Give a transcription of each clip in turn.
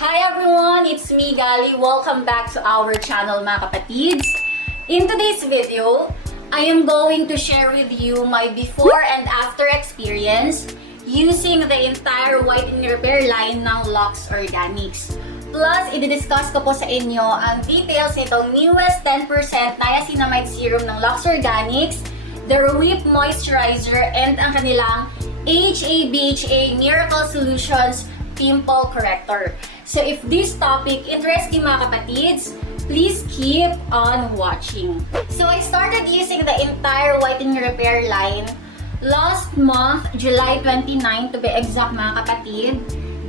Hi everyone! It's me, Galy. Welcome back to our channel, mga kapatids. In today's video, I am going to share with you my before and after experience using the entire whitening repair line ng Luxe Organix. Plus, i-discuss ko po sa inyo ang details nitong newest 10% niacinamide serum ng Luxe Organix, the Whip Moisturizer, and ang kanilang AHA.BHA Miracle Solutions Pimple Corrector. So if this topic interests you, mga kapatids, please keep on watching. So I started using the entire whitening repair line last month, July 29 to be exact, mga kapatid.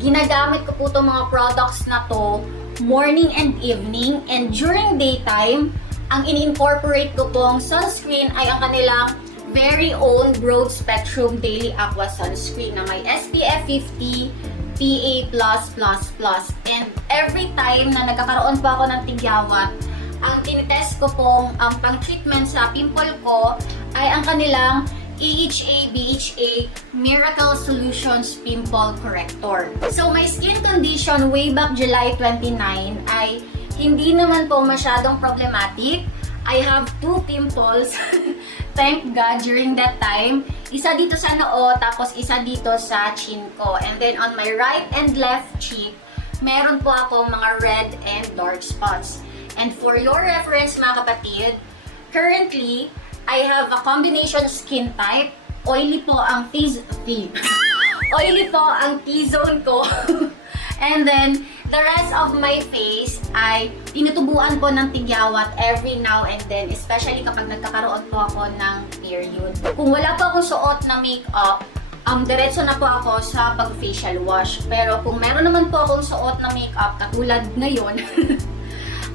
Ginagamit ko po itong mga products na to morning and evening, and during daytime, ang in-incorporate ko pong sunscreen ay ang kanilang very own broad spectrum daily aqua sunscreen na may SPF 50 PA+++. And every time na nagkakaroon po ako ng tigyawat, ang tinitest ko pong pang-treatment sa pimple ko ay ang kanilang AHA.BHA Miracle Solutions Pimple Corrector. So my skin condition way back July 29 ay hindi naman po masyadong problematic. I have 2 pimples, thank God, during that time. Isa dito sa noo, tapos isa dito sa chin ko. And then on my right and left cheek, meron po ako mga red and dark spots. And for your reference, mga kapatid, currently, I have a combination skin type. Oily po ang oily po ang T-zone ko. And then, the rest of my face ay tinutubuan po ng tigyawat every now and then, especially kapag nagkakaroon po ako ng period. Kung wala po akong suot na makeup, diretso na po ako sa pag-facial wash. Pero kung meron naman po akong suot na makeup, katulad ngayon,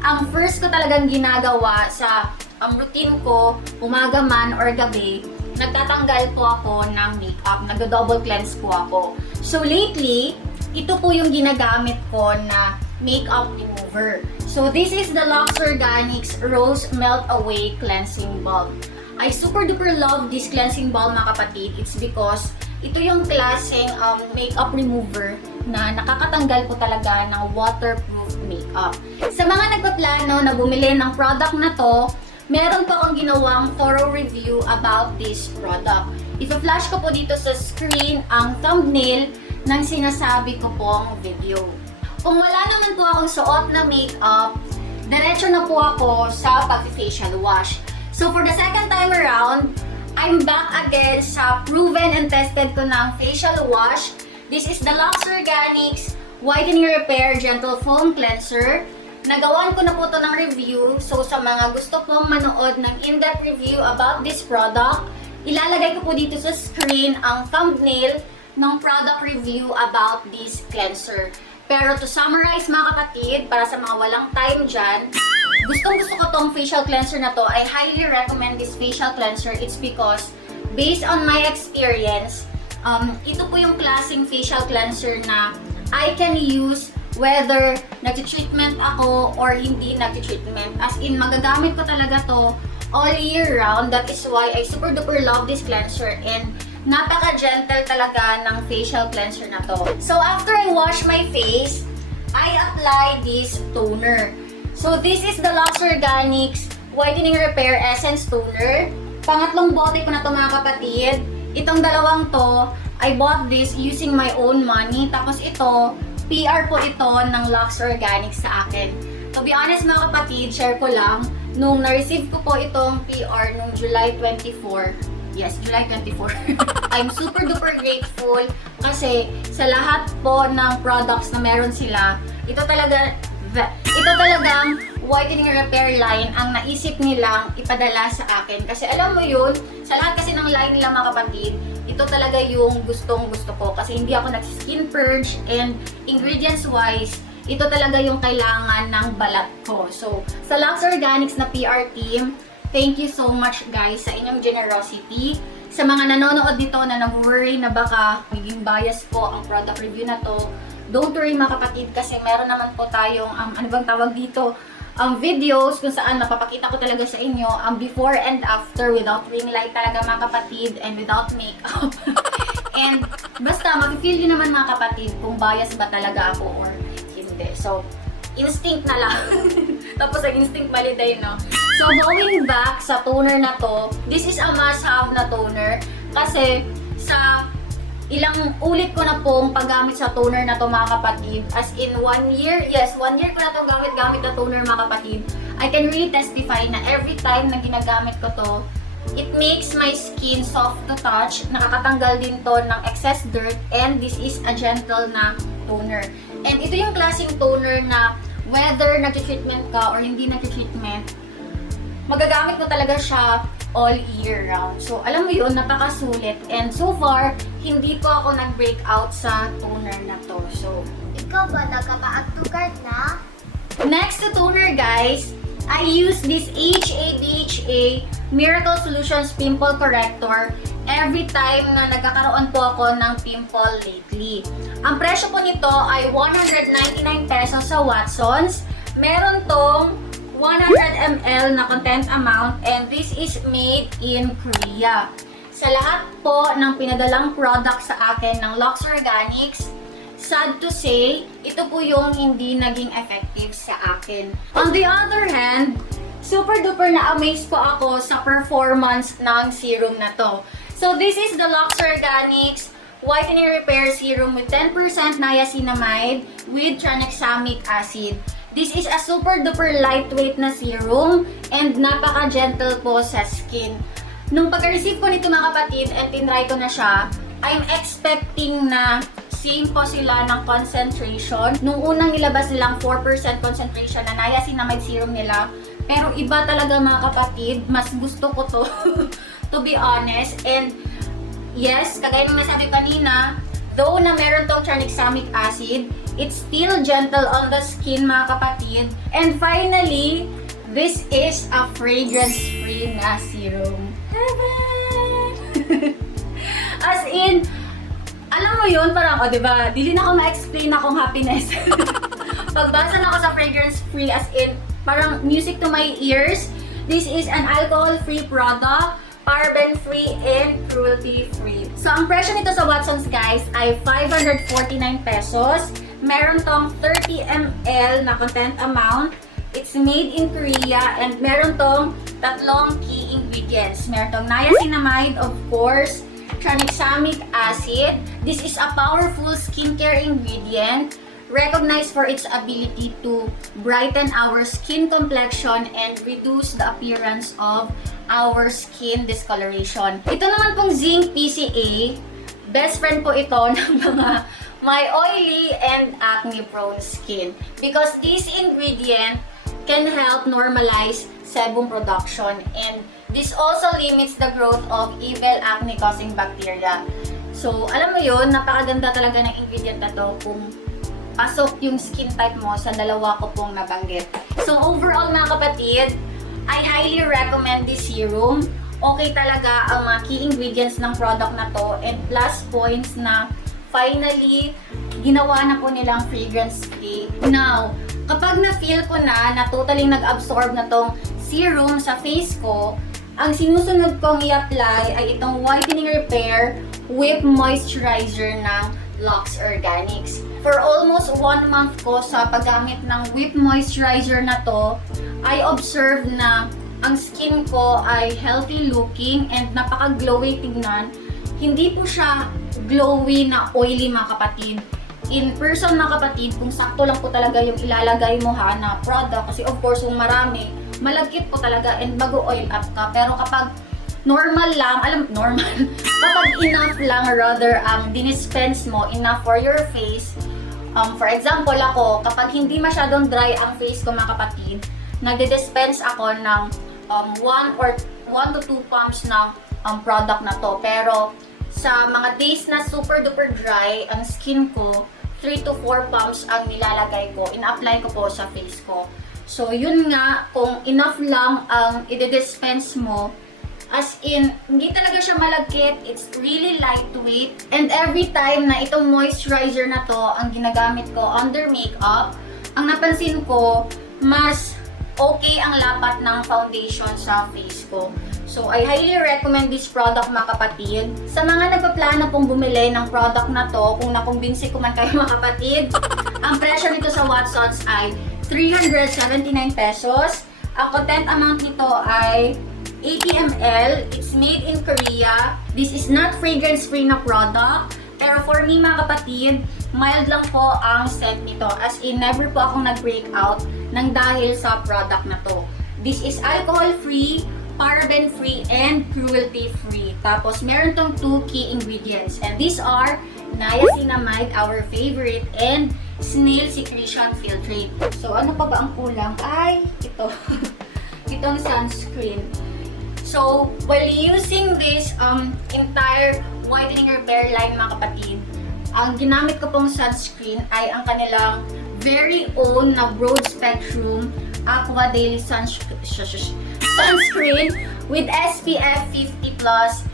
ang first ko talagang ginagawa sa routine ko, umaga man or gabi, nagtatanggal po ako ng makeup, nag-double cleanse po ako. So lately, ito po yung ginagamit ko na makeup remover. So this is the Luxe Organix Rose Melt Away Cleansing Balm. I super duper love this cleansing balm, mga kapatid. It's because ito yung klaseng makeup remover na nakakatanggal po talaga ng waterproof makeup. Sa mga nagpaplano na bumili ng product na to, meron po akong ginawang thorough review about this product. Ipa-flash ko po dito sa screen ang thumbnail ng sinasabi ko pong video. Kung wala naman po akong suot na makeup, diretso na po ako sa pag-facial wash. So for the second time around, I'm back again sa proven and tested ko ng facial wash. This is the Luxe Organix Whitening Repair Gentle Foam Cleanser. Nagawan ko na po ito ng review. So sa mga gusto pong manood ng in-depth review about this product, ilalagay ko po dito sa screen ang thumbnail ng product review about this cleanser. Pero to summarize, mga kapatid, para sa mga walang time dyan, gustong-gusto ko tong facial cleanser na to. I highly recommend this facial cleanser. It's because, based on my experience, ito po yung klaseng facial cleanser na I can use whether nag-treatment ako or hindi nag-treatment. As in, magagamit ko talaga to all year round. That is why I super duper love this cleanser, and napaka-gentle talaga ng facial cleanser na to. So after I wash my face, I apply this toner. So this is the Luxe Organix Whitening Repair Essence Toner. Pangatlong bote ko na to, mga kapatid. Itong dalawang to, I bought this using my own money. Tapos ito, PR po ito ng Luxe Organix sa akin. To be honest, mga kapatid, share ko lang, nung na-receive ko po itong PR nung July 24, yes, July 24. I'm super duper grateful kasi sa lahat po ng products na meron sila, ito talagang whitening repair line ang naisip nilang ipadala sa akin. Kasi alam mo yun, sa lahat kasi ng line nila, mga kapatid, ito talaga yung gustong-gusto ko kasi hindi ako nag-skin purge, and ingredients wise, ito talaga yung kailangan ng balat ko. So, sa Luxe Organix na PR team, thank you so much, guys, sa inyong generosity. Sa mga nanonood dito na nag-worry na baka maging bias po ang product review na to, don't worry, mga kapatid, kasi meron naman po tayong, ano bang tawag dito, videos kung saan napapakita ko talaga sa inyo ang before and after without ring light talaga, mga kapatid, and without makeup. And basta, mafe-feel nyo naman, mga kapatid, kung bias ba talaga ako or hindi. So, instinct na lang. Tapos ang instinct baliday, no? So, going back sa toner na to, this is a must-have na toner kasi sa ilang ulit ko na pong paggamit sa toner na to mga kapatid, as in 1 year, yes, 1 year ko na to gamit na toner mga kapatid, I can really testify na every time na ginagamit ko to, it makes my skin soft to touch, nakakatanggal din to ng excess dirt, and this is a gentle na toner. And ito yung klaseng toner na whether nag-treatment ka or hindi nag-treatment, magagamit mo talaga siya all year round. So, alam mo yun, napakasulit. And so far, hindi po ako nag-break out sa toner na to. So, Ikaw ba nakaka-actugard na? next to toner, guys, I use this AHA.BHA Miracle Solutions Pimple Corrector every time na nagkakaroon po ako ng pimple lately. Ang presyo po nito ay 199 pesos sa Watsons. Meron tong 100 ml na content amount, and this is made in Korea. Sa lahat po ng pinadalang product sa akin ng Luxe Organix, sad to say, ito po yung hindi naging effective sa akin. On the other hand, super duper na-amaze po ako sa performance ng serum na to. So this is the Luxe Organix Whitening Repair Serum with 10% niacinamide with tranexamic acid. This is a super duper lightweight na serum and napaka-gentle po sa skin. Nung pagka-receive ko nito mga kapatid and tinry ko na siya, I'm expecting na same po sila ng concentration. Nung unang nilabas nilang 4% concentration na niacinamide serum nila, pero iba talaga mga kapatid, mas gusto ko to, to be honest. And yes, kagaya ng nasabi kanina, though na meron tong tranexamic acid, it's still gentle on the skin mga kapatid. And finally, this is a fragrance-free na serum. As in, alam mo yun, parang, o diba, dili na ako ma-explain akong happiness. Pagbasa na ako sa fragrance-free, as in, parang music to my ears. This is an alcohol-free product, paraben-free, and cruelty-free. So, ang presyo nito sa Watsons, guys, ay 549 pesos. Meron tong 30 ml na content amount. It's made in Korea, and meron tong tatlong key ingredients. Meron tong niacinamide, of course, tranexamic acid. This is a powerful skincare ingredient recognized for its ability to brighten our skin complexion and reduce the appearance of our skin discoloration. Ito naman pong zinc PCA, best friend po ito ng mga may oily and acne prone skin because this ingredient can help normalize sebum production, and this also limits the growth of evil acne causing bacteria. So, alam mo yun, napakaganda talaga ng ingredient na to kung pasok yung skin type mo sa dalawa ko pong nabanggit. So, overall mga kapatid, I highly recommend this serum. Okay talaga ang mga key ingredients ng product na to, and plus points na finally, ginawa na po nilang fragrance-free. Now, kapag na-feel ko na totally nag-absorb na tong serum sa face ko, ang sinusunod kong i-apply ay itong whitening repair with moisturizer ng Luxe Organix. For almost 1 month ko sa paggamit ng whip moisturizer na to, I observed na ang skin ko ay healthy looking and napaka-glowy tignan. Hindi po siya glowy na oily mga kapatid. In person mga kapatid, kung sakto lang po talaga yung ilalagay mo ha na product, kasi of course kung marami, malagkit po talaga and mag-oil up ka. Pero kapag normal lang, kapag enough lang rather ang dinispense mo, enough for your face. For example ako, kapag hindi masyadong dry ang face ko mga kapatid, nagdi-dispense ako ng 1 to 2 pumps ng product na to. Pero sa mga days na super duper dry ang skin ko, 3 to 4 pumps ang nilalagay ko, ina-apply ko po sa face ko. So yun nga, kung enough lang ang i-dispense mo, as in, hindi talaga siya malagkit, it's really lightweight. And every time na itong moisturizer na to ang ginagamit ko under makeup, ang napansin ko, mas okay ang lapat ng foundation sa face ko. So, I highly recommend this product mga kapatid. Sa mga nagpaplano pong bumili ng product na to, kung nakumbinsi ko man kayo mga kapatid, Ang presyo nito sa Watsons ay 379 pesos. Ang content amount nito ay 80 ml. It's made in Korea. This is not fragrance-free na product. Pero for me mga kapatid, mild lang po ang scent nito. As in, never po akong nag-break out ng dahil sa product na to. This is alcohol-free, paraben-free, and cruelty-free. Tapos, meron tong 2 key ingredients. And these are niacinamide, our favorite, and snail secretion filtrate. So, ano pa ba ang kulang? Ay, ito. Itong sunscreen. So, while using this entire whitening repair line mga kapatid, ang ginamit ko pong sunscreen ay ang kanilang very own na broad spectrum AQUA daily sunscreen with SPF 50+, PA+++.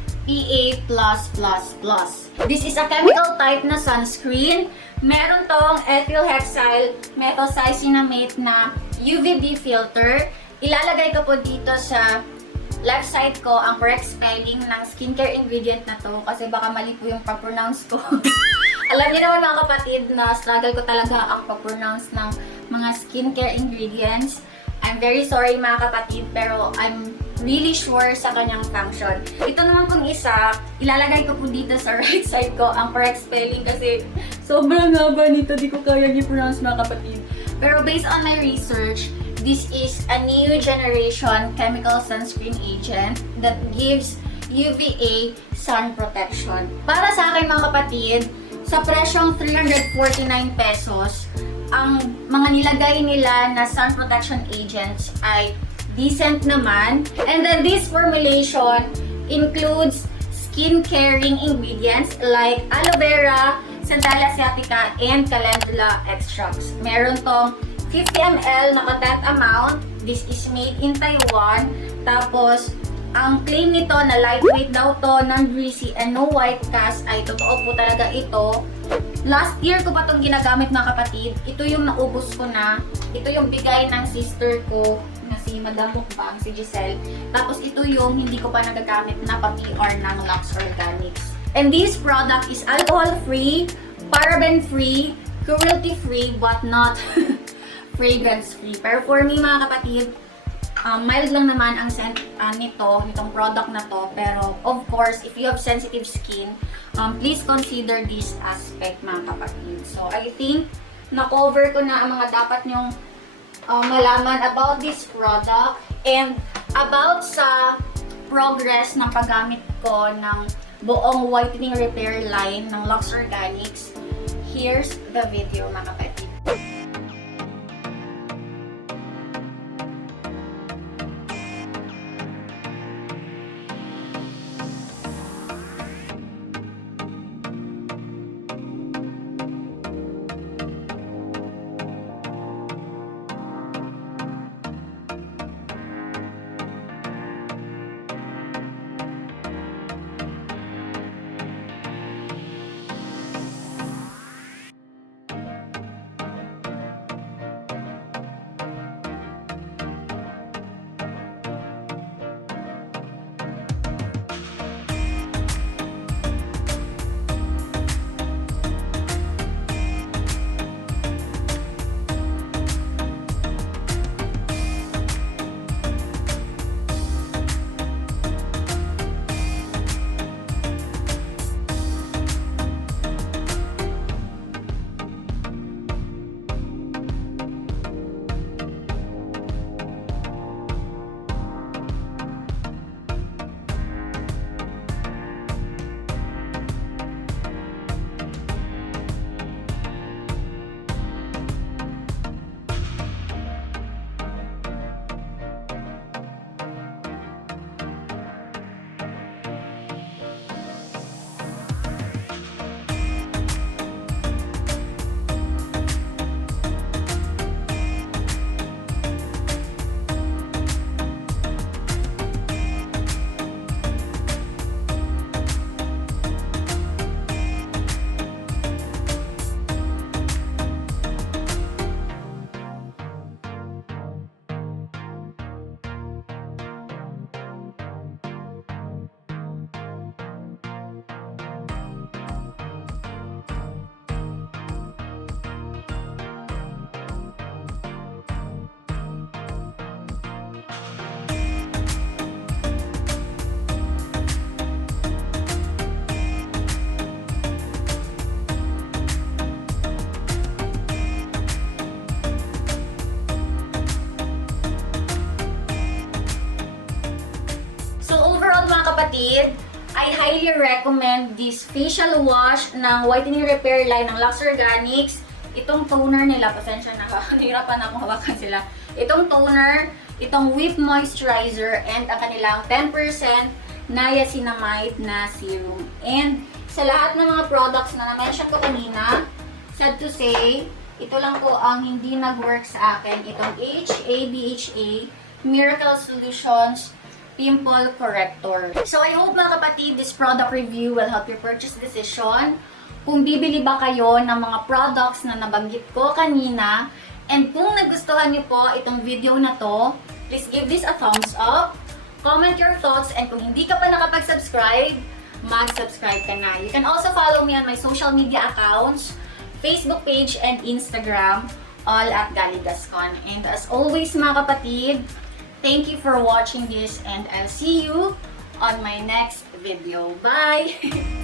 This is a chemical type na sunscreen. Meron tong ethyl hexyl methylcyanamate na UVB filter. Ilalagay ko po dito sa left side ko ang correct spelling ng skincare ingredient na to kasi baka mali po yung pa-pronounce ko. Alam niyo naman mga kapatid na struggle ko talaga ang pa-pronounce ng mga skincare ingredients. I'm very sorry mga kapatid pero I'm really sure sa kanyang function. Ito naman pong isa, ilalagay ko po dito sa right side ko ang correct spelling kasi sobrang haba nito, di ko kaya i-pronounce mga kapatid. Pero based on my research, this is a new generation chemical sunscreen agent that gives UVA sun protection. Para sa akin mga kapatid, sa presyong 349 pesos, ang mga nilagay nila na sun protection agents ay decent naman. And then this formulation includes skin caring ingredients like aloe vera, Sandalia asiatica, and calendula extracts. Meron tong 50 ml na content amount. This is made in Taiwan. Tapos, ang claim nito na lightweight daw to, non-greasy, and no white cast ay totoo po talaga ito. Last year ko pa itong ginagamit mga kapatid. Ito yung naubos ko na. Ito yung bigay ng sister ko na si Madam Mukbang, si Giselle. Tapos ito yung hindi ko pa nagagamit na pa-PR ng Luxe Organix. And this product is alcohol-free, paraben-free, cruelty-free, but not fragrance-free. Pero for me mga kapatid, mild lang naman ang scent nitong product na to. Pero of course, if you have sensitive skin, please consider this aspect mga kapatid. So I think na-cover ko na ang mga dapat nyong malaman about this product and about sa progress ng paggamit ko ng buong whitening repair line ng Luxe Organix. Here's the video mga kapatid. kapatid, I highly recommend this facial wash ng whitening repair line ng Luxe Organix. Itong toner nila, pasensya na, nahirapan na akong hawakan sila. Itong toner, itong whip moisturizer, and ang kanilang 10% niacinamide na serum. And sa lahat ng mga products na na-mention ko kanina, sad to say, ito lang po ang hindi nag-work sa akin. Itong AHA.BHA Miracle Solutions Pimple Corrector. So I hope mga kapatid, this product review will help your purchase decision. Kung bibili ba kayo ng mga products na nabanggit ko kanina, and kung nagustuhan niyo po itong video na to, please give this a thumbs up, comment your thoughts, and kung hindi ka pa nakapag-subscribe, mag-subscribe ka na. You can also follow me on my social media accounts, Facebook page and Instagram, all at Galy Gascon. And as always mga kapatid, thank you for watching this and I'll see you on my next video. Bye!